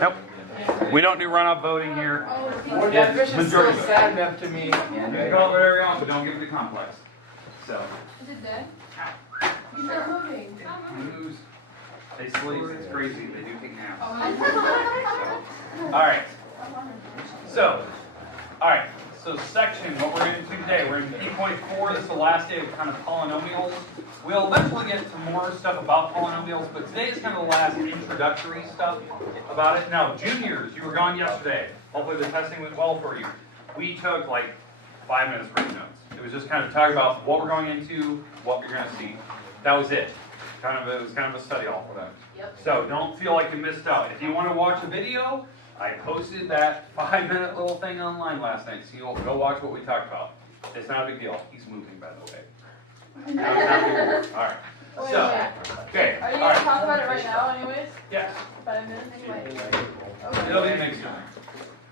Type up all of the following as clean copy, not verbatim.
Nope. We don't do runoff voting here. Well, that fish is still sad enough to me. You can call it whatever you want, but don't give it a complex. So. Is it dead? He's not moving. Moves. They sleep. It's crazy. They do take naps. Oh, All right. So, So section, what we're going to do today, we're in P.4. This is the last day of kind of polynomials. We'll eventually get to more stuff about polynomials, but today is kind of the last introductory stuff about it. Now, juniors, you were gone yesterday. Hopefully the testing went well for you. We took like 5 minutes for notes. It was just kind of talking about what we're going into, what you're going to see. That was it. It was kind of a study all for them. Yep. So don't feel like you missed out. If you want to watch a video, I posted that 5-minute little thing online last night, so you'll go watch what we talked about. It's not a big deal. He's moving, by the way. No, it's not a big deal. All right. So, okay. Are you going to talk about it right now anyways? Yes. 5 minutes? Okay. It'll be next time.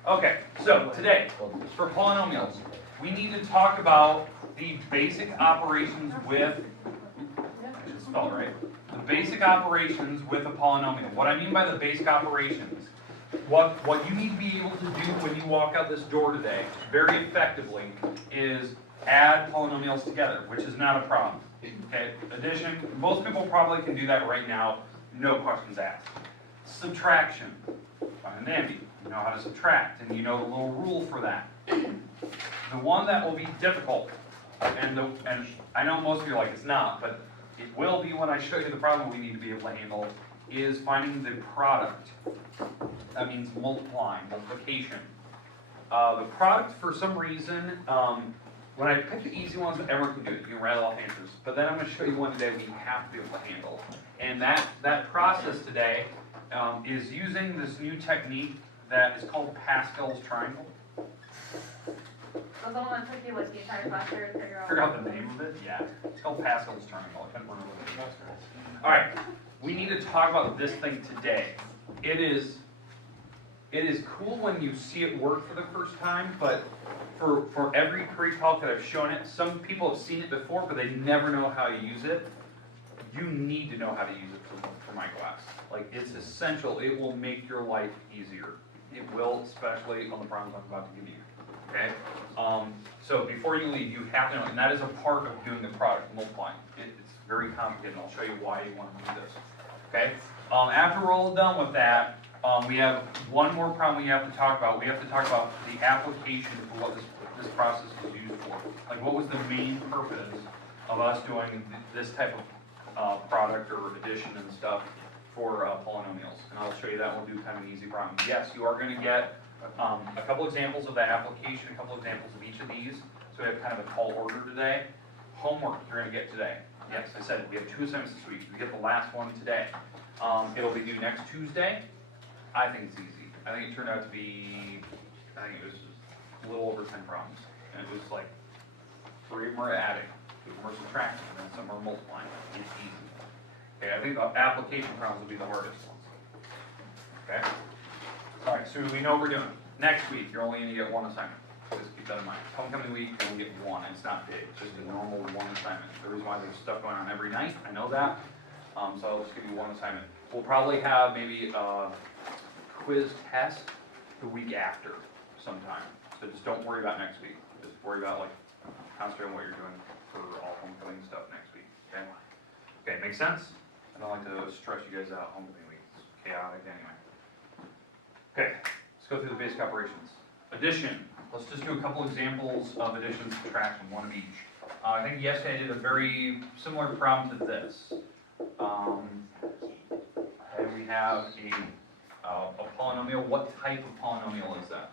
Okay, so today, for polynomials, we need to talk about the basic operations with, I should spell it right, the basic operations with a polynomial. What I mean by the basic operations, what you need to be able to do when you walk out this door today, very effectively, is add polynomials together, which is not a problem. Okay, addition, most people probably can do that right now, no questions asked. Subtraction, fine and dandy. You know how to subtract, and you know the little rule for that. The one that will be difficult, and I know most of you are like, it's not, but it will be when I show you the problem we need to be able to handle, is finding the product. That means multiplication. The product, for some reason, when I pick the easy ones, everyone can do it. You can rattle off answers. But then I'm going to show you one today we have to be able to handle. And that process today is using this new technique that is called Pascal's triangle. Was the one that took you like the entire class year to figure out? Figure out the name of it? Yeah. It's called Pascal's triangle. I couldn't remember what it was. All right. We need to talk about this thing today. It is cool when you see it work for the first time, but for every pre-calc that I've shown it, some people have seen it before, but they never know how to use it. You need to know how to use it for my class. Like, it's essential. It will make your life easier. It will, especially on the problems I'm about to give you. Okay? So before you leave, you have to know, and that is a part of doing the product, multiplying. It's very complicated, and I'll show you why you want to do this. Okay? After we're all done with that, we have one more problem we have to talk about. We have to talk about the application for what this process was used for. Like, what was the main purpose of us doing this type of product or addition and stuff for polynomials? And I'll show you that. We'll do kind of an easy problem. Yes, you are going to get a couple examples of that application, a couple examples of each of these. So we have kind of a tall order today. Homework you're going to get today. Yes, I said it. We have 2 assignments this week. We get the last one today. It'll be due next Tuesday. I think it's easy. I think it turned out to be, I think it was a little over 10 problems. And it was like 3 of them are adding, 2 of them are subtracting, and then some are multiplying. It's easy. Okay, I think the application problems will be the hardest ones. Okay? Alright, so we know what we're doing. Next week, you're only going to get 1 assignment. Just keep that in mind. Homecoming week, you'll get 1. It's not big. It's just a normal 1 assignment. The reason why there's stuff going on every night, I know that. So I'll just give you 1 assignment. We'll probably have maybe a quiz test the week after sometime. So just don't worry about next week. Just worry about, like, concentrate on what you're doing for all homecoming stuff next week. Okay? Okay, make sense? I don't like to stress you guys out. Homecoming week is chaotic anyway. Okay, let's go through the basic operations. Addition. Let's just do a couple examples of addition and subtraction, 1 of each. I think yesterday I did a very similar problem to this. And we have a polynomial. What type of polynomial is that?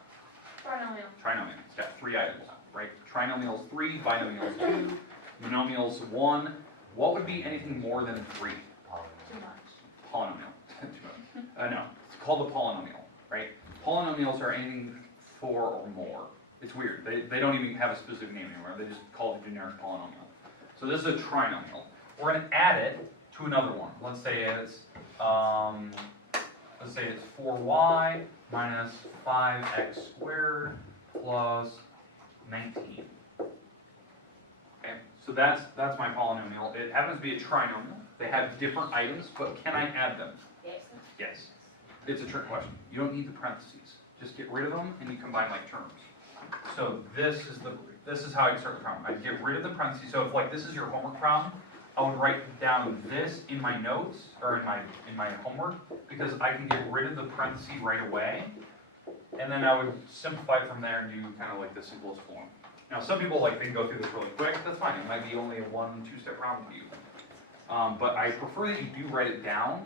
Trinomial. Trinomial. It's got 3 items, right? Trinomials 3, binomials 2, monomials 1. What would be anything more than 3? Too much. Polynomial. Too much. No, it's called a polynomial, right? Polynomials are anything 4 or more. It's weird. They don't even have a specific name anymore. They just call it a generic polynomial. So this is a trinomial. We're going to add it to another one. Let's say it's 4y minus 5x squared plus 19. Okay, so that's my polynomial. It happens to be a trinomial. They have different items, but can I add them? Yes. Yes. It's a trick question. You don't need the parentheses. Just get rid of them and you combine like terms. So this is how I start the problem. I'd get rid of the parentheses. So if like this is your homework problem, I would write down this in my notes or in my homework because I can get rid of the parentheses right away. And then I would simplify it from there and do kind of like the simplest form. Now some people like they can go through this really quick. That's fine. It might be only a 1-2-step problem for you. But I prefer that you do write it down,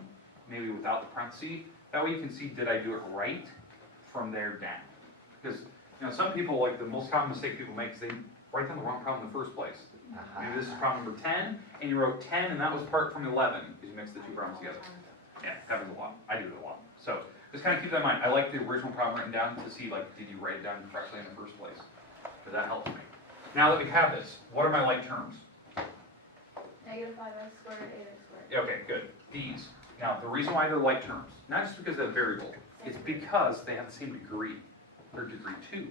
maybe without the parentheses. That way you can see, did I do it right from there down? Because some people, like the most common mistake people make is they write down the wrong problem in the first place. Maybe this is problem number 10, and you wrote 10, and that was part from 11, because you mixed the two problems together. Yeah, it happens a lot. I do it a lot. So just kind of keep that in mind. I like the original problem written down to see, like, did you write it down correctly in the first place? Because that helps me. Now that we have this, what are my like terms? Negative 5x squared, 8x squared. Okay, good. These. Now, the reason why they're like terms, not just because they're variable, it's because they have the same degree. They're degree 2.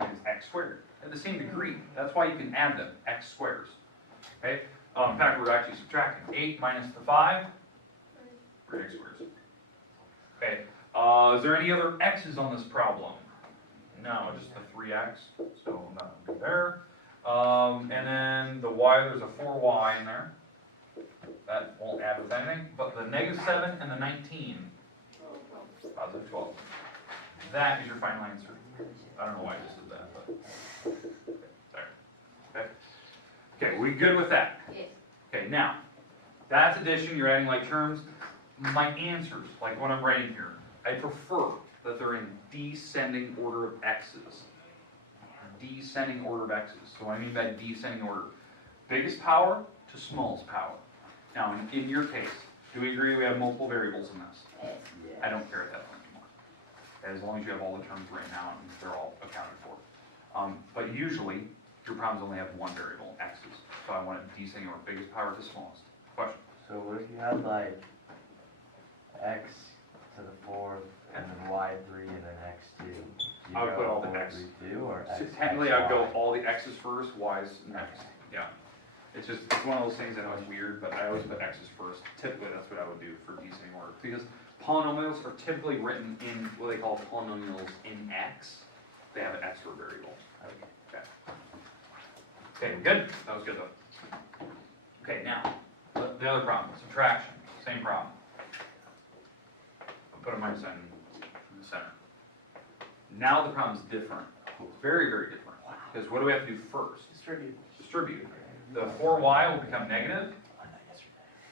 And it's x squared. They have the same degree. That's why you can add them, x squares. Okay? In fact, we're actually subtracting. 8 minus the 5, 3x squares. Okay. Is there any other x's on this problem? No, just the 3x. So that would be there. And then the y, there's a 4y in there. That won't add with anything. But the -7 and the 19, positive 12. That is your final answer. I don't know why I just did that, but there. Okay. Okay, we good with that? Yes. Okay, now, that's addition, you're adding like terms. My answers, like what I'm writing here, I prefer that they're in descending order of x's. Descending order of x's. So what I mean by descending order, biggest power to smallest power. Now, in your case, do we agree we have multiple variables in this? I don't care at that point anymore. As long as you have all the terms written out and they're all accounted for. But usually, your problems only have one variable, x's. So I want it descending order, biggest power to smallest. Question? So what if you had like x to the 4th and then y3 and then x2? I would put all the x. 2 or So x? technically, I'd go all the x's first, y's next. Yeah. It's one of those things. I know it's weird, but I always put x's first. Typically, that's what I would do for descending order because polynomials are typically written in what they call polynomials in x. They have an extra variable. Okay. Okay, good? That was good though. Okay, now, the other problem, subtraction. Same problem. I'll put a minus sign in the center. Now the problem's different. Very, very different. Because what do we have to do first? Distribute. The 4y will become negative.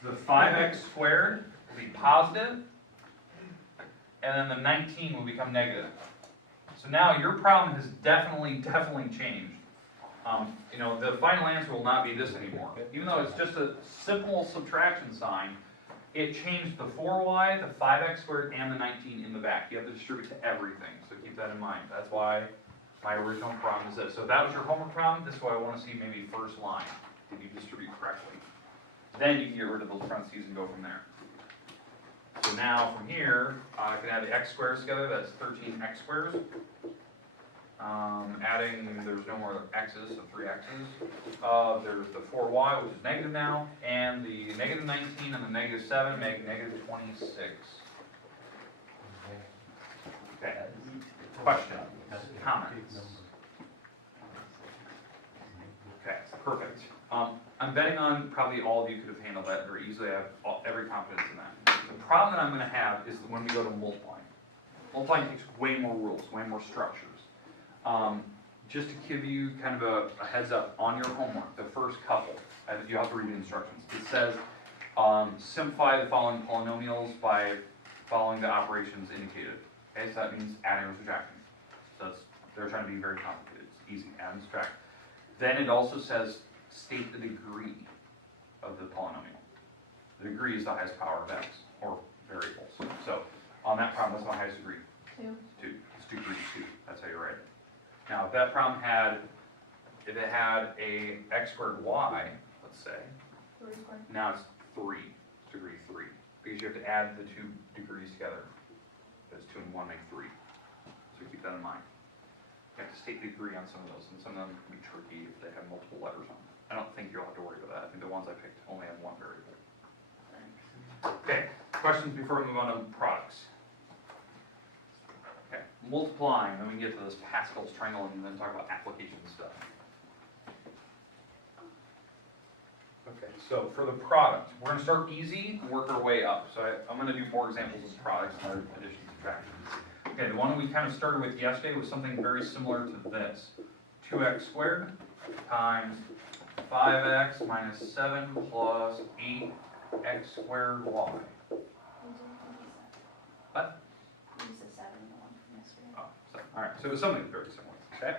The 5x squared will be positive. And then the 19 will become negative. So now your problem has definitely changed. The final answer will not be this anymore. Even though it's just a simple subtraction sign, it changed the 4y, the 5x squared, and the 19 in the back. You have to distribute to everything, so keep that in mind. That's why my original problem is this. So if that was your homework problem, this is what I want to see maybe first line. Did you distribute correctly? Then you can get rid of those parentheses and go from there. So now from here, I can add the x squares together. That's 13x squares. Adding, there's no more x's, so 3 x's. There's the 4y, which is negative now, and the negative 19 and the negative 7 make negative 26. Okay. Questions? Comments? Okay, perfect. I'm betting on probably all of you could have handled that very easily. I have every confidence in that. The problem that I'm going to have is when we go to multiplying. Multiplying takes way more rules, way more structures. Just to give you kind of a heads up on your homework, the first couple, you have to read the instructions. It says, simplify the following polynomials by following the operations indicated. Okay, so that means adding or subtracting. So they're trying to be very complicated. It's easy, add and subtract. Then it also says, state the degree of the polynomial. The degree is the highest power of x, or variables. So on that problem, what's my highest degree? 2. 2. It's degree 2. That's how you write it. Now, if that problem had, if it had a x squared y, let's say, 3 squared. now it's 3. It's degree 3. Because you have to add the two degrees together. Because 2 and 1 make 3. So keep that in mind. You have to state the degree on some of those, and some of them can be tricky if they have multiple letters on them. I don't think you'll have to worry about that. I think the ones I picked only have one variable. Okay, questions before we move on to products? Okay, multiplying, then we can get to this Pascal's triangle and then talk about application stuff. Okay, so for the product, we're going to start easy and work our way up. So I'm going to do more examples of products and addition and subtraction. Okay, the one we kind of started with yesterday was something very similar to this. 2x squared times 5x minus 7 plus 8x squared y. What? You said 7 in the one from yesterday. Oh, so, all right, so it was something very similar, okay?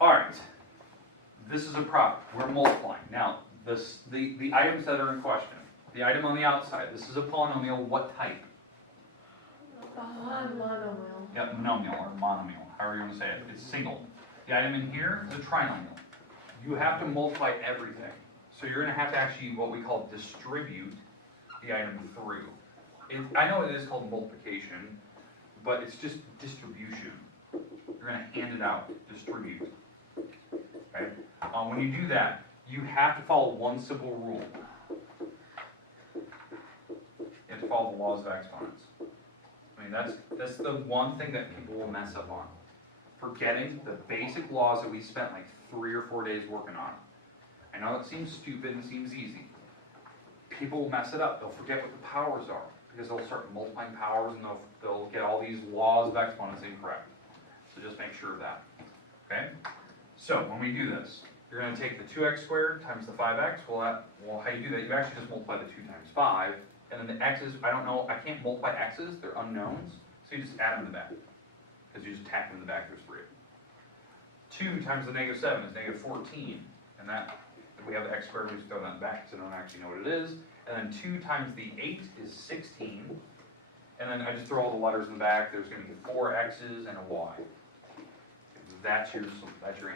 All right, this is a product. We're multiplying. Now, the items that are in question, the item on the outside, this is a polynomial. What type? Monomial. Yep, monomial or monomial, however you want to say it. It's single. The item in here is a trinomial. You have to multiply everything. So you're going to have to actually what we call distribute the item through. I know it is called multiplication, but it's just distribution. You're going to hand it out, distribute. Okay? When you do that, you have to follow one simple rule. You have to follow the laws of exponents. I mean, that's the one thing that people will mess up on. Forgetting the basic laws that we spent like 3 or 4 days working on. I know it seems stupid and seems easy. People will mess it up. They'll forget what the powers are because they'll start multiplying powers and they'll get all these laws of exponents incorrect. So just make sure of that. Okay? So when we do this, you're going to take the 2x squared times the 5x. Well, how you do that, you actually just multiply the 2 times 5. And then the x's, I don't know, I can't multiply x's, they're unknowns. So you just add them in the back. Because you just tack them in the back, there's 3. 2 times the negative 7 is negative 14. And that, if we have the x squared, we just throw that in the back so I don't actually know what it is. And then 2 times the 8 is 16. And then I just throw all the letters in the back. There's going to be 4 x's and a y. That's your answer.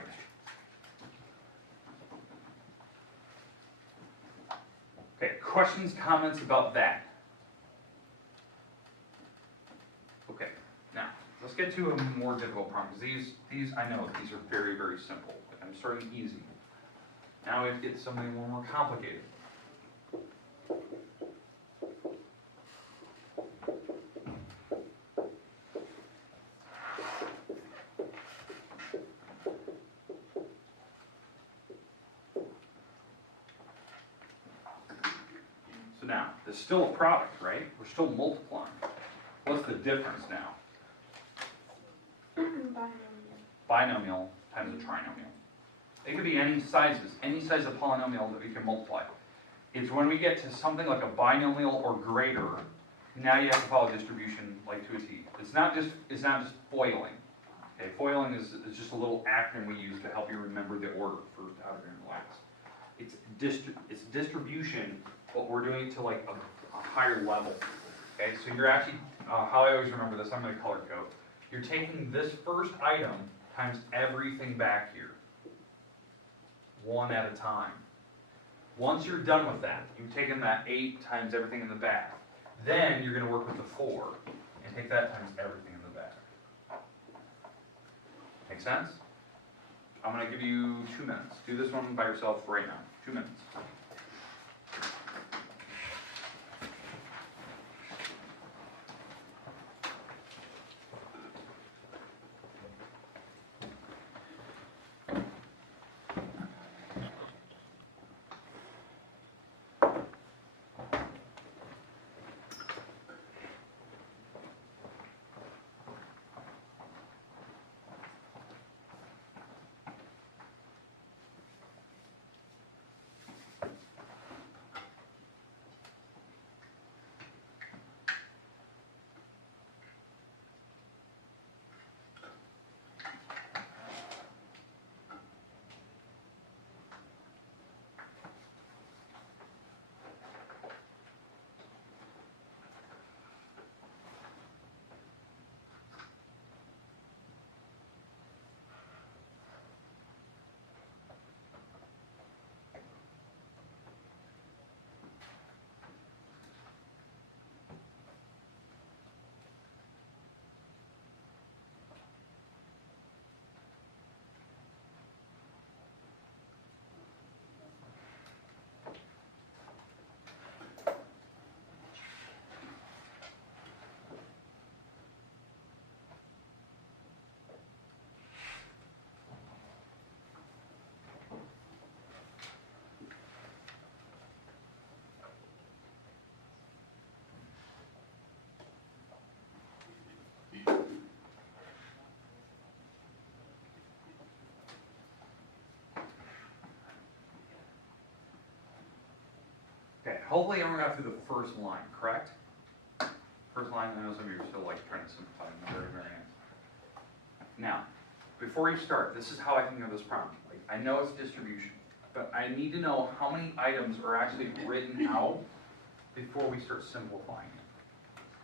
Okay, questions, comments about that? Okay, now let's get to a more difficult problem because these I know these are very, very simple. I'm starting easy. Now we have to get something a little more complicated. So now, there's still a product, right? We're still multiplying. What's the difference now? Binomial times a trinomial. It could be any sizes, any size of polynomial that we can multiply. It's when we get to something like a binomial or greater, now you have to follow distribution like to a T. It's not just foiling. Okay, foiling is just a little acronym we use to help you remember the order for how to relax. It's distribution, but we're doing it to like a higher level. Okay, so you're actually, how I always remember this, I'm going to color code. You're taking this first item times everything back here. One at a time. Once you're done with that, you've taken that 8 times everything in the back. Then you're going to work with the 4 and take that times everything in the back. Make sense? I'm going to give you 2 minutes. Do this one by yourself right now. 2 minutes. hopefully everyone got through the first line, correct? First line, I know some of you are still like trying to simplify in the very, very end. Now, before you start, this is how I think of this problem. Like, I know it's distribution, but I need to know how many items are actually written out before we start simplifying it.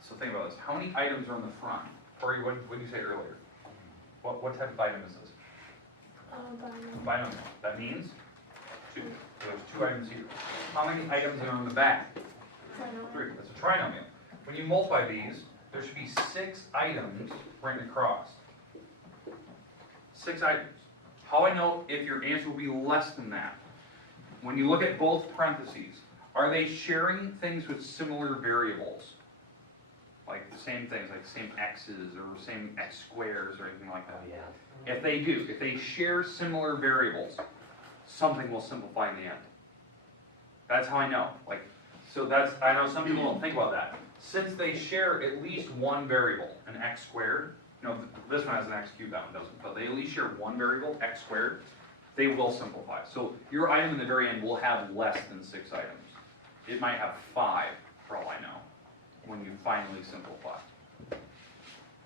So think about this. How many items are in the front? Tori, what did you say earlier? What type of item is this? Binomial. That means 2. So there's 2 items here. How many items are in the back? 3. That's a trinomial. When you multiply these, there should be 6 items written across. 6 items. How I know if your answer will be less than that? When you look at both parentheses, are they sharing things with similar variables? Like the same things, like same x's or same x squares or anything like that? Oh, yeah. If they do, if they share similar variables, something will simplify in the end. That's how I know. Like, so that's, I know some people don't think about that. Since they share at least one variable, an x squared, no, this one has an x cubed, that one doesn't, but they at least share one variable, x squared, they will simplify. So your item in the very end will have less than 6 items. It might have 5, for all I know, when you finally simplify.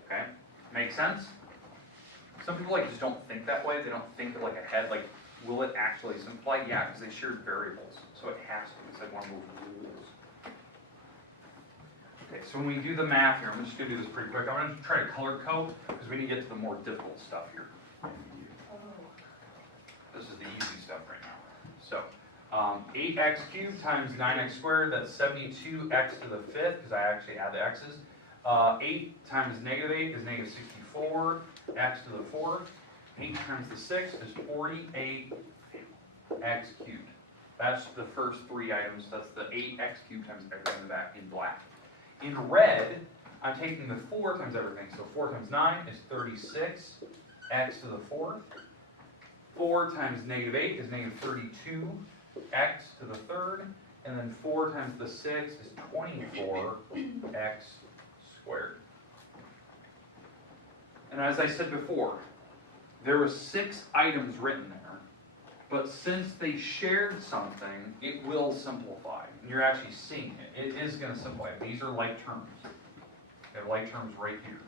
Okay? Make sense? Some people like just don't think that way. They don't think like ahead, like, will it actually simplify? Yeah, because they shared variables, so it has to. It's like one of those rules. Okay, so when we do the math here, I'm just going to do this pretty quick. I'm going to try to color code because we need to get to the more difficult stuff here. This is the easy stuff right now. So, 8x cubed times 9x squared, that's 72x to the 5th, because I actually add the x's. 8 times negative 8 is negative 64, x to the 4th. 8 times the 6 is 48x cubed. That's the first 3 items. That's the 8x cubed times everything in the back in black. In red, I'm taking the 4 times everything. So 4 times 9 is 36, x to the 4th. 4 times negative 8 is negative 32, x to the 3rd. And then 4 times the 6 is 24, x squared. And as I said before, there were 6 items written there, but since they shared something, it will simplify. And you're actually seeing it. It is going to simplify. These are like terms. We have like terms right here.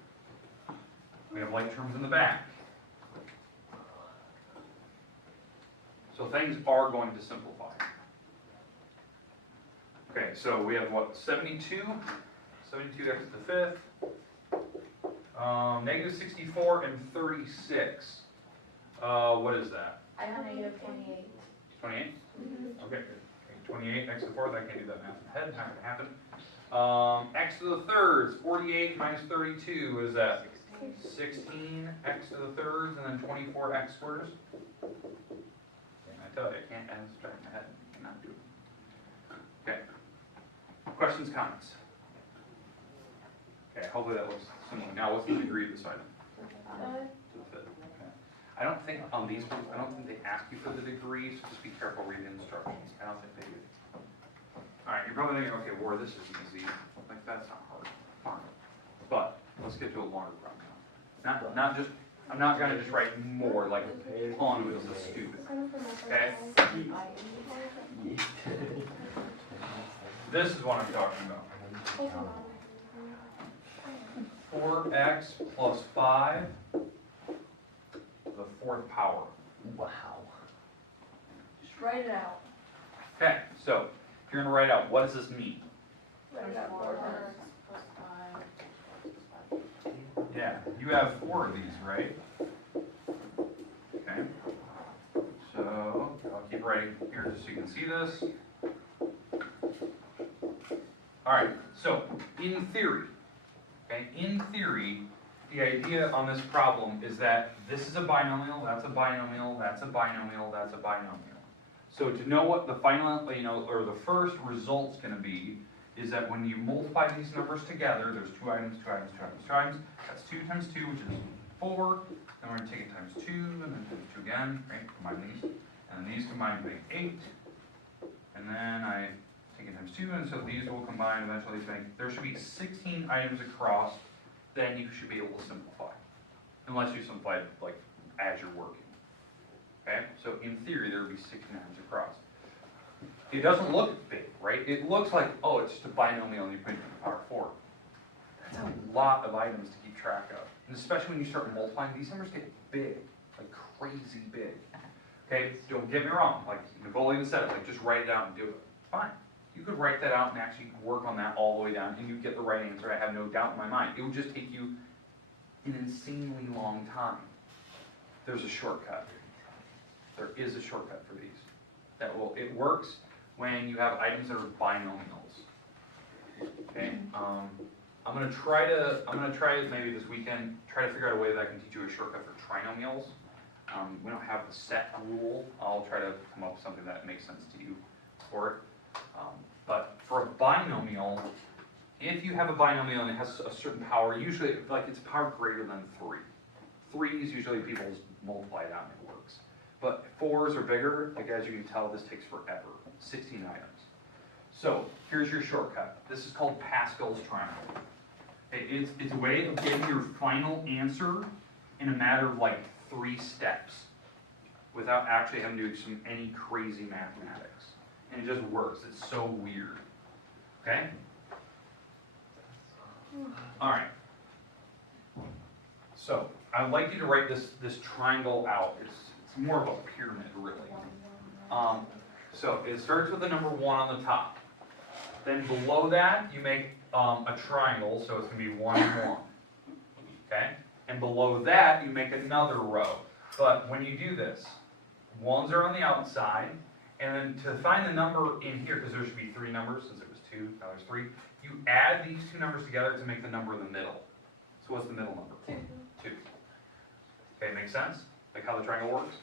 We have like terms in the back. So things are going to simplify. Okay, so we have what? 72? 72x to the 5th. Negative 64 and 36. What is that? I have negative 28. 28? Mm-hmm. Okay. 28 x to the 4th. I can't do that math in my head. Not going to happen. X to the 3rd is 48 minus 32. What is that? 16 x to the 3rd and then 24 x squares. I tell you, I can't add this in my head. I cannot do it. Okay. Questions, comments? Okay, hopefully that looks similar. Now, what's the degree of this item? To the 5th. Okay. I don't think on these ones, I don't think they ask you for the degree, so just be careful reading the instructions. I don't think they do. Alright, you're probably thinking, okay, well, this is easy. Like, that's not hard. Fine. But, let's get to a longer problem now. Not just, I'm not going to just write more, like, on it was a stupid. Okay? This is what I'm talking about. 4x plus 5 to the 4th power. Wow. Just write it out. Okay, so if you're going to write out, what does this mean? Write it out 4 times. Yeah, you have 4 of these, right? Okay. So I'll keep writing here just so you can see this. Alright, so in theory, okay, in theory, the idea on this problem is that this is a binomial, that's a binomial, that's a binomial, that's a binomial. So to know what the final, or the first result's going to be, is that when you multiply these numbers together, there's 2 items, 2 items, 2 items, 2 items. That's 2 times 2, which is 4. Then we're going to take it times 2, and then times 2 again, right? Combine these. And then these combine to make 8. And then I take it times 2, and so these will combine eventually to make, there should be 16 items across, then you should be able to simplify. Unless you simplify it, like, as you're working. Okay? So in theory, there would be 16 items across. it doesn't look big, right? It looks like, oh, it's just a binomial and you put it to the power 4. That's a lot of items to keep track of. And especially when you start multiplying, these numbers get big, like crazy big. Okay, don't get me wrong, like Nicole even said it, like just write it out and do it. Fine. You could write that out and actually work on that all the way down and you get the right answer, I have no doubt in my mind. It would just take you an insanely long time. There's a shortcut. There is a shortcut for these. It works when you have items that are binomials. Okay, I'm gonna try it maybe this weekend, try to figure out a way that I can teach you a shortcut for trinomials. We don't have the set rule. I'll try to come up with something that makes sense to you for it. But for a binomial, if you have a binomial and it has a certain power, usually like it's power greater than 3. 3s usually people multiply it out and it works. But 4s or bigger, like as you can tell, this takes forever. 16 items. So here's your shortcut. This is called Pascal's triangle. It's a way of getting your final answer in a matter of like 3 steps without actually having to do any crazy mathematics. And it just works. It's so weird. Okay? Alright. So I'd like you to write this triangle out. It's more of a pyramid, really. So it starts with the number 1 on the top. Then below that, you make a triangle, so it's going to be 1 and 1. Okay? And below that, you make another row. But when you do this, 1s are on the outside, and then to find the number in here, because there should be 3 numbers, since it was 2, now there's 3, you add these 2 numbers together to make the number in the middle. So what's the middle number? 2. Okay, makes sense? Like how the triangle works?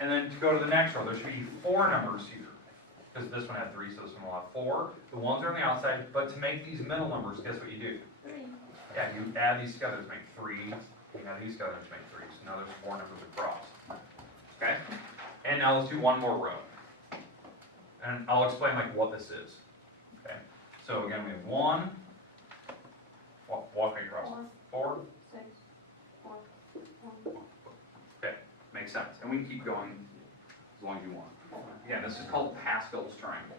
And then to go to the next row, there should be 4 numbers here. Because this one had 3, so this one will have 4. The 1s are on the outside, but to make these middle numbers, guess what you do? 3. Yeah, you add these together to make 3. You add these together to make 3. So now there's 4 numbers across. Okay? And now let's do one more row. And I'll explain like what this is. Okay? So again, we have 1. Walk me across. 4. 6. 4. 1. Okay, makes sense. And we can keep going as long as you want. Again, this is called Pascal's triangle.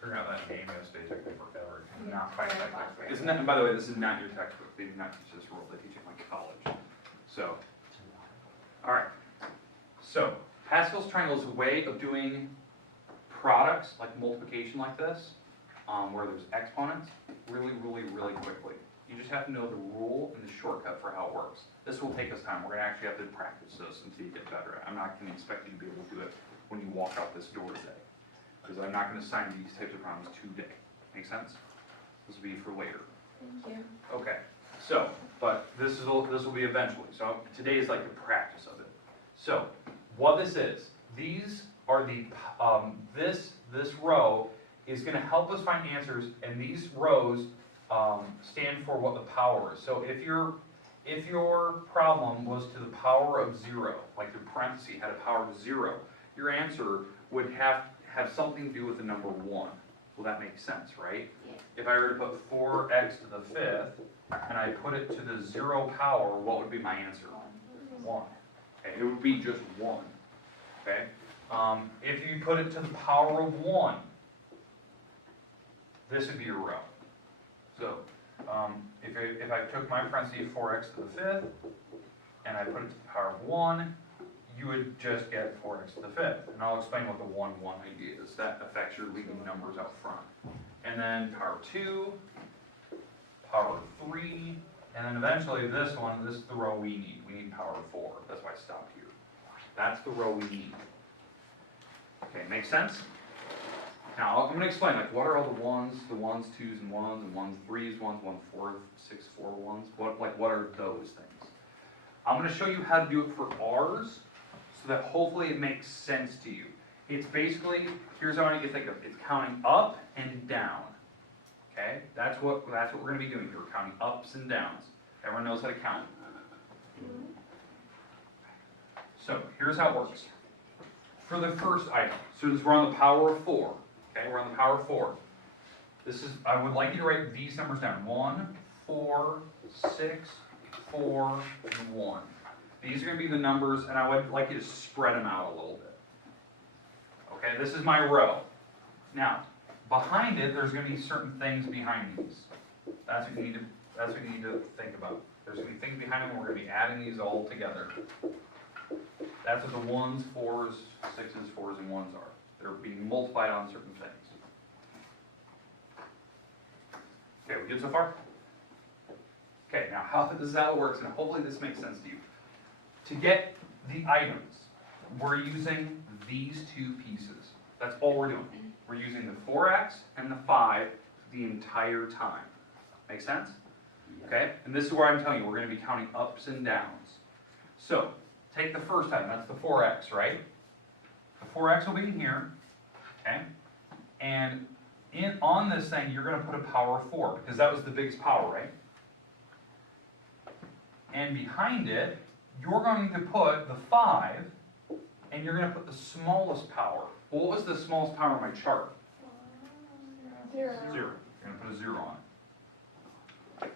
Figuring out that name yesterday took me forever. Not quite that textbook. Isn't that, and by the way, this is not your textbook. They do not teach this rule. They teach it in like college. So, all right. So, Pascal's triangle is a way of doing products, like multiplication like this, where there's exponents, really, really, really quickly. You just have to know the rule and the shortcut for how it works. This will take us time. We're going to actually have to practice this until you get better. I'm not going to expect you to be able to do it when you walk out this door today, because I'm not going to assign these types of problems today. Make sense? This will be for later. Thank you. Okay. So, but this will be eventually. So today is like the practice of it. So, what this is, these are the this row is going to help us find answers, and these rows stand for what the power is. So if your problem was to the power of 0, like the parenthesis had a power of 0, your answer would have something to do with the number 1. Well, that makes sense, right? Yeah. If I were to put 4x to the 5th, and I put it to the 0 power, what would be my answer? 1. Okay, it would be just 1. Okay? If you put it to the power of 1, this would be your row. So, if I took my parentheses 4x to the 5th, and I put it to the power of 1, you would just get 4x to the 5th. And I'll explain what the 1, 1 idea is. That affects your leading numbers out front. And then power 2, power 3, and then eventually this one, this is the row we need. We need power 4. That's why I stopped here. That's the row we need. Okay, make sense? Now, I'm going to explain, like, what are all the 1s, 2s, and 1s, and 1s, 3s, 1s, 1, 4, 6, 4, 1s? What are those things? I'm going to show you how to do it for R's, so that hopefully it makes sense to you. It's basically, here's how I want you to think of it. It's counting up and down. Okay? That's what we're going to be doing here. We're counting ups and downs. Everyone knows how to count. So, here's how it works. For the first item, so we're on the power of 4. Okay, we're on the power of 4. I would like you to write these numbers down. 1, 4, 6, 4, and 1. These are going to be the numbers, and I would like you to spread them out a little bit. Okay, this is my row. Now, behind it, there's going to be certain things behind these. That's what you need to think about. There's going to be things behind them, and we're going to be adding these all together. That's what the 1s, 4s, 6s, 4s, and 1s are. They're being multiplied on certain things. Okay, we good so far? Okay, now this is how it works, and hopefully this makes sense to you. To get the items, we're using these two pieces. That's all we're doing. We're using the 4x and the 5 the entire time. Make sense? Okay? And this is where I'm telling you, we're going to be counting ups and downs. So, take the first item, that's the 4x, right? The 4x will be in here, okay? And on this thing, you're going to put a power of 4, because that was the biggest power, right? And behind it, you're going to put the 5, and you're going to put the smallest power. Well, what was the smallest power in my chart? 0. 0. You're going to put a 0 on it.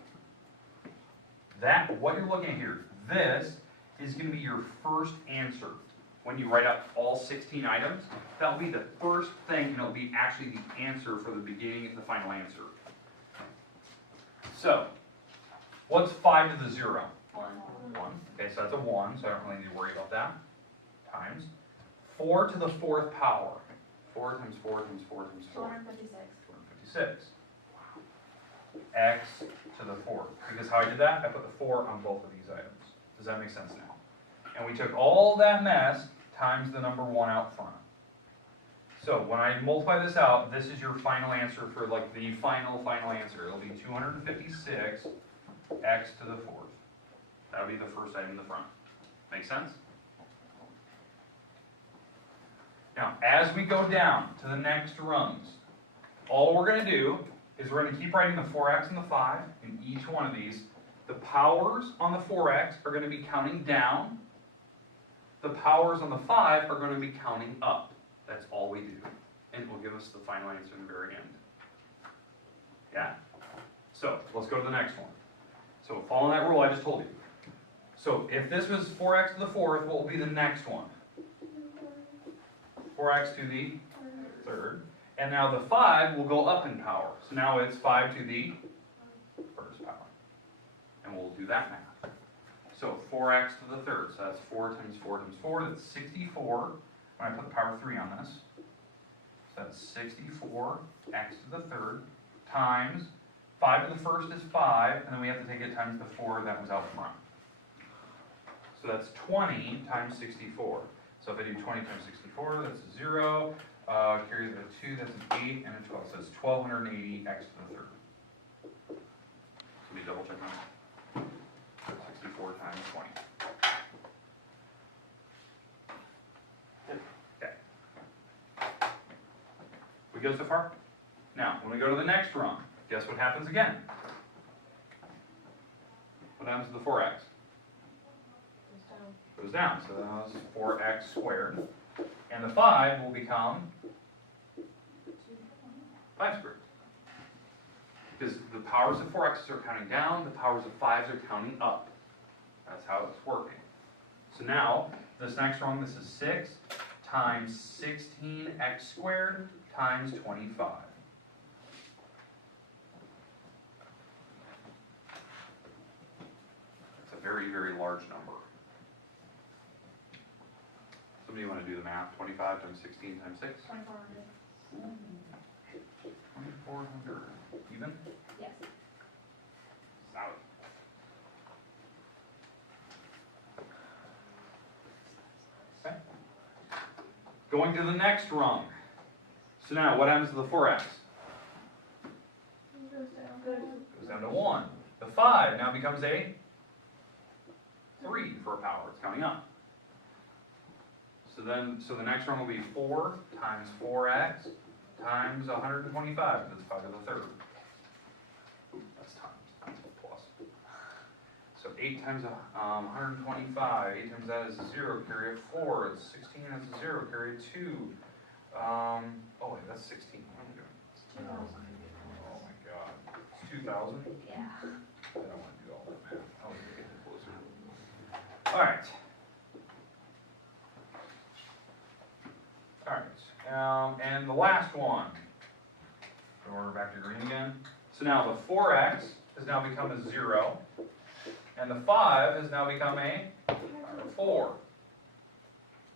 That, what you're looking at here, this is going to be your first answer. When you write out all 16 items, that'll be the first thing, and it'll be actually the answer for the beginning and the final answer. So, what's 5 to the 0? 1. 1. Okay, so that's a 1, so I don't really need to worry about that. Times 4 to the 4th power. 4 times 4 times 4 times 4. 256. 256. X to the 4th. Because how I did that, I put the 4 on both of these items. Does that make sense now? And we took all that mess times the number 1 out front. So when I multiply this out, this is your final answer for like the final answer. It'll be 256 x to the 4th. That'll be the first item in the front. Make sense? Now, as we go down to the next rungs, all we're going to do is we're going to keep writing the 4x and the 5 in each one of these. The powers on the 4x are going to be counting down. The powers on the 5 are going to be counting up. That's all we do. And it will give us the final answer in the very end. Yeah? So, let's go to the next one. So, following that rule I just told you. So, if this was 4x to the 4th, what will be the next one? 4x to the 3rd. And now the 5 will go up in power. So now it's 5 to the 1st power. And we'll do that math. So 4x to the 3rd. So that's 4 times 4 times 4. That's 64. When I put the power 3 on this. So that's 64 x to the 3rd times 5 to the 1st is 5. And then we have to take it times the 4 that was out front. So that's 20 times 64. So if I do 20 times 64, that's a 0. Carry the 2, that's an 8, and a 12. So it's 1280 x to the 3rd. So let me double check on it. 64 times 20. Okay. We good so far? Now, when we go to the next rung, guess what happens again? What happens to the 4x? Goes down. So now this is 4x squared. And the 5 will become 5 squared. Because the powers of 4x's are counting down, the powers of 5's are counting up. That's how it's working. So now, this next rung, this is 6 times 16x squared times 25. That's a very, very large number. Somebody want to do the math? 25 times 16 times 6? 2400. 2400. Even? Yes. Solid. Okay. Going to the next rung. So now, what happens to the 4x? Goes down to 1. The 5 now becomes a 3 for a power. It's coming up. So the next one will be 4 times 4x times 125. That's 5 to the 3rd. Ooh, that's times plus. So 8 times 125. 8 times that is a 0. Carry a 4. It's 16. That's a 0. Carry a 2. Oh wait, that's 16. What am I doing? Oh my god. It's 2,000? Yeah. I don't want to do all that math. I was going to get closer. Alright. Alright, and the last one. So we're back to green again. So now the 4x has now become a 0, and the 5 has now become a 4.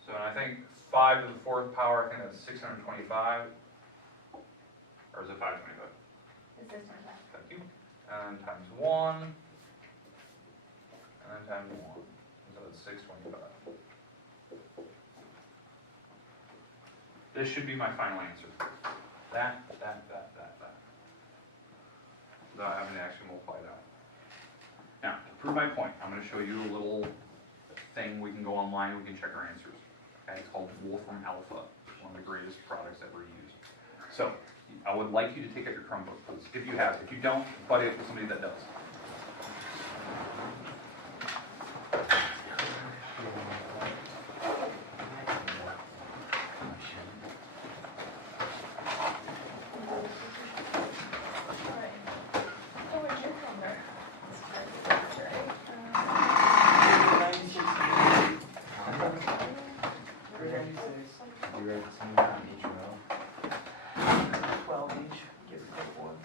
So I think 5 to the 4th power, I think that's 625. Or is it 525? It's this one. Thank you. And then times 1. And then times 1. So that's 625. This should be my final answer. That. Without having to actually multiply it out. Now, to prove my point, I'm going to show you a little thing. We can go online, we can check our answers. Okay, it's called Wolfram Alpha. One of the greatest products ever used. So, I would like you to take out your Chromebook, please, if you have. If you don't, buddy up with somebody that does. You write the same amount each row. 12 each. Give it a 1.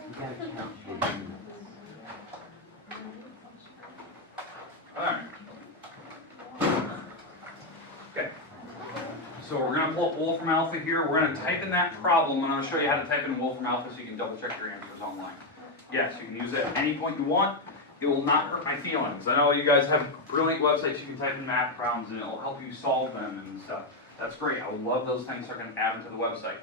You gotta count the units. Alright. Okay. So we're going to pull up Wolfram Alpha here. We're going to type in that problem, and I'm going to show you how to type in Wolfram Alpha so you can double check your answers online. Yes, you can use it at any point you want. It will not hurt my feelings. I know you guys have brilliant websites you can type in math problems and it'll help you solve them and stuff. That's great. I would love those things so I can add them to the website.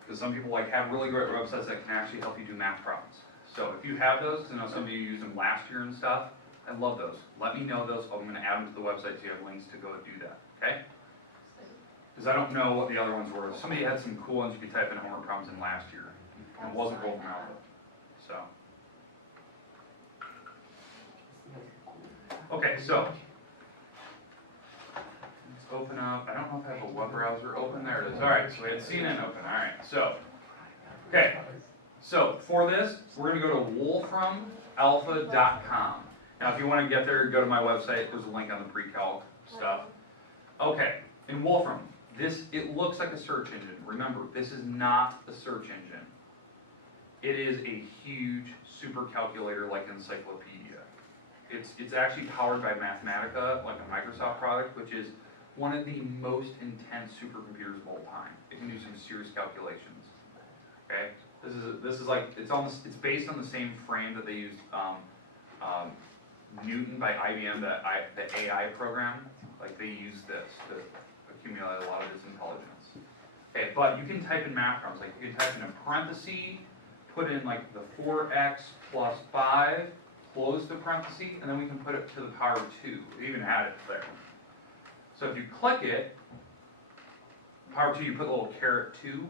Because some people have really great websites that can actually help you do math problems. So if you have those, because I know some of you used them last year and stuff, I love those. Let me know those. I'm going to add them to the website so you have links to go do that. Okay? Because I don't know what the other ones were. Somebody had some cool ones you could type in homework problems in last year. It wasn't Wolfram Alpha. So. Okay, so. Let's open up. I don't know if I have a web browser open. There it is. Alright, so we had CNN open. Alright, so. Okay. So, for this, we're going to go to wolframalpha.com. Now, if you want to get there, go to my website. There's a link on the pre-calc stuff. Okay, in Wolfram, it looks like a search engine. Remember, this is not a search engine. It is a huge super calculator like encyclopedia. It's actually powered by Mathematica, like a Microsoft product, which is one of the most intense supercomputers of all time. It can do some serious calculations. Okay, this is like it's based on the same frame that they used Newton by IBM, the AI program. Like they use this to accumulate a lot of this intelligence. Okay, but you can type in math problems. Like you can type in a parenthesis, put in like the 4x plus 5, close the parenthesis, and then we can put it to the power of 2. We even had it there. So if you click it, power 2, you put a little caret 2.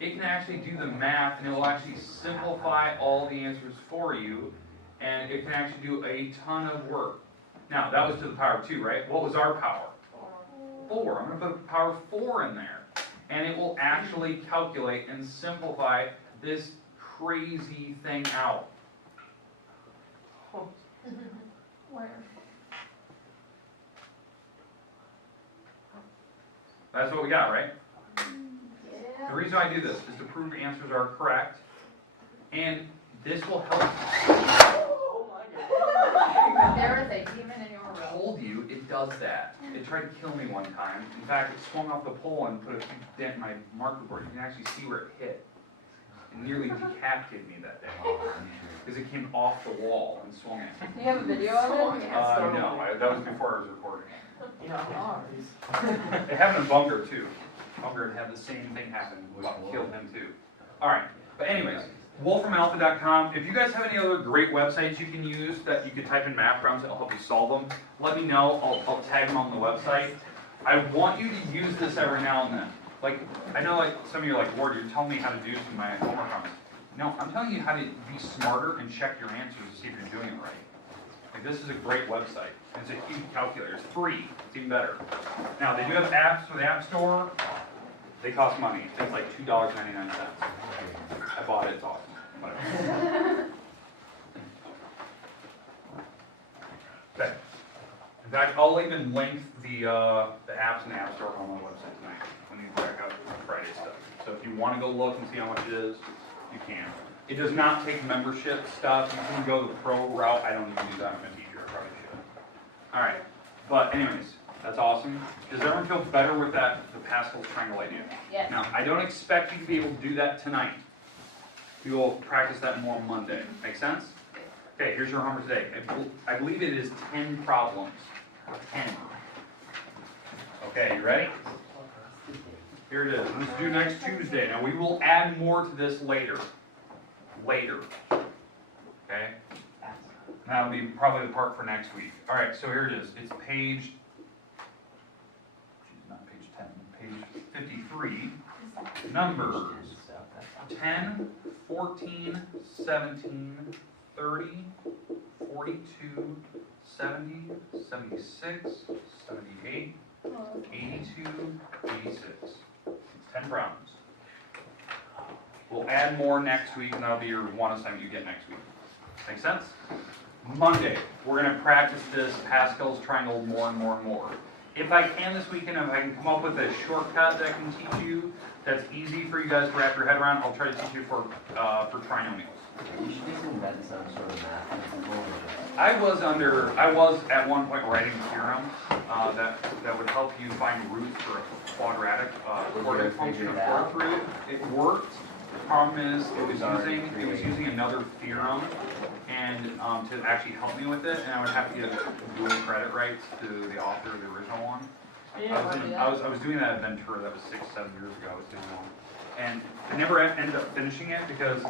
It can actually do the math, and it will actually simplify all the answers for you, and it can actually do a ton of work. Now, that was to the power of 2, right? What was our power? 4. I'm going to put power 4 in there, and it will actually calculate and simplify this crazy thing out. Where? That's what we got, right? Yeah. The reason I do this is to prove answers are correct, and this will help. Oh my God. There is a demon in your I room. told you it does that. It tried to kill me one time. In fact, it swung off the pole and put a huge dent in my marker board. You can actually see where it hit. It nearly decapitated me that day. Because it came off the wall and swung it. Do you have a video of it? No, that was before I was recording. You know, ours. It happened in Bunker too. Bunker had the same thing happen. Killed him too. Alright, but anyways, wolframalpha.com. If you guys have any other great websites you can use that you can type in math problems that'll help you solve them, let me know. I'll tag them on the website. I want you to use this every now and then. Like, I know like some of you are like, Ward, you're telling me how to do some of my homework problems. No, I'm telling you how to be smarter and check your answers to see if you're doing it right. Like, this is a great website. It's a huge calculator. It's free. It's even better. Now, they do have apps for the App Store. They cost money. It's like $2.99. I bought it, it's awesome. Whatever. Okay. In fact, I'll even link the apps in the App Store on my website tonight when you check out Friday stuff. So if you want to go look and see how much it is, you can. It does not take membership stuff. You can go the pro route. I don't need to do that. I'm a teacher. I probably should. All right. But anyways, that's awesome. Does everyone feel better with that, the Pascal's triangle idea? Yes. Now, I don't expect you to be able to do that tonight. We will practice that more on Monday. Make sense? Okay, here's your homework today. I believe it is 10 problems. 10. Okay, you ready? Here it is. Let's do next Tuesday. Now, we will add more to this later. Okay? That'll be probably the part for next week. All right, so here it is. It's page, not page 10, page 53. Numbers 10, 14, 17, 30, 42, 70, 76, 78, 82, 86. It's 10 problems. We'll add more next week, and that'll be your one assignment you get next week. Make sense? Monday, we're going to practice this Pascal's triangle more and more and more. If I can this weekend, if I can come up with a shortcut that I can teach you that's easy for you guys to wrap your head around, I'll try to teach you for trinomials. You should just invent some sort of math principle. I was at one point writing theorems that would help you find roots for a quadratic coordinate function of fourth root. It worked. The problem is it was using another theorem and to actually help me with it, and I would have to give dual credit rights to the author of the original one. I was doing that at Ventura. That was 6-7 years ago. I was doing one, and I never ended up finishing it because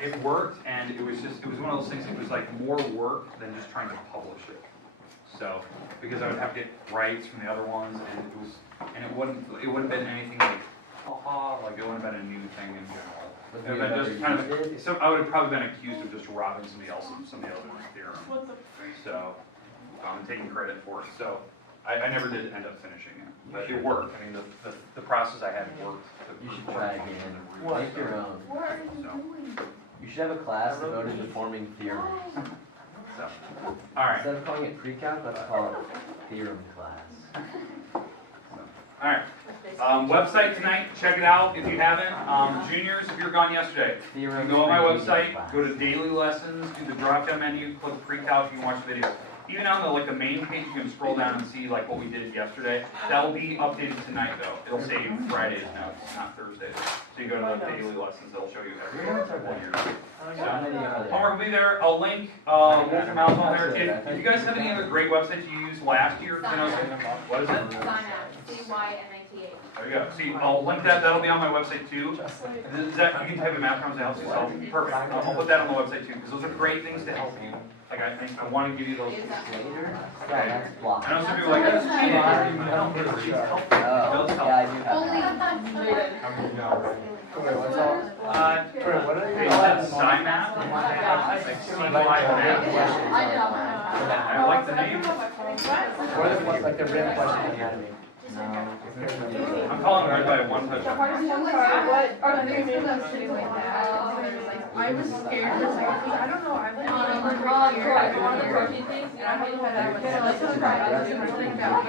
it worked, and it was one of those things. It was like more work than just trying to publish it. So because I would have to get rights from the other ones, and it wouldn't have been anything like like it wouldn't have been a new thing in general. It would have been just kind of, so I would have probably been accused of just robbing somebody else of some of the other theorem. So I'm taking credit for it. So I never did end up finishing it, but it worked. I mean, the process I had worked. You should try again. Make your own. What are you doing? You should have a class devoted to forming theorems. So, all right. Instead of calling it pre-calc, let's call it theorem class. All right. Website tonight, check it out if you haven't. Juniors, if you were gone yesterday, you can go on my website, go to daily lessons, do the drop-down menu, click pre-calc, you can watch videos. Even on the main page, you can scroll down and see what we did yesterday. That will be updated tonight though. It'll say Fridays now, not Thursdays. So you go to the daily lessons, it'll show you every year. So, homework will be there. I'll link Wolfram on there. If you guys have any other great websites you used last year, what is it? CYMATH. There you go. See, I'll link that. That'll be on my website too. Is that, you can type in math problems to help you solve. Perfect. I'll put that on the website too, because those are great things to help you. Like I want to give you those things later. Yeah, that's blocked. I know some people are like, that's cheating. I don't think it's helpful. Oh, It does help. yeah, I do have Only that. Wait, what's up? What are Hey, you? that's SciMath. Like CYMath. I like the name. What is like the real question you had me? I'm calling right by one touchdown. What are they doing like that? I was scared for a second. I don't know. I went on the protein things. And I don't know how that was. Let's just try. I was going to think about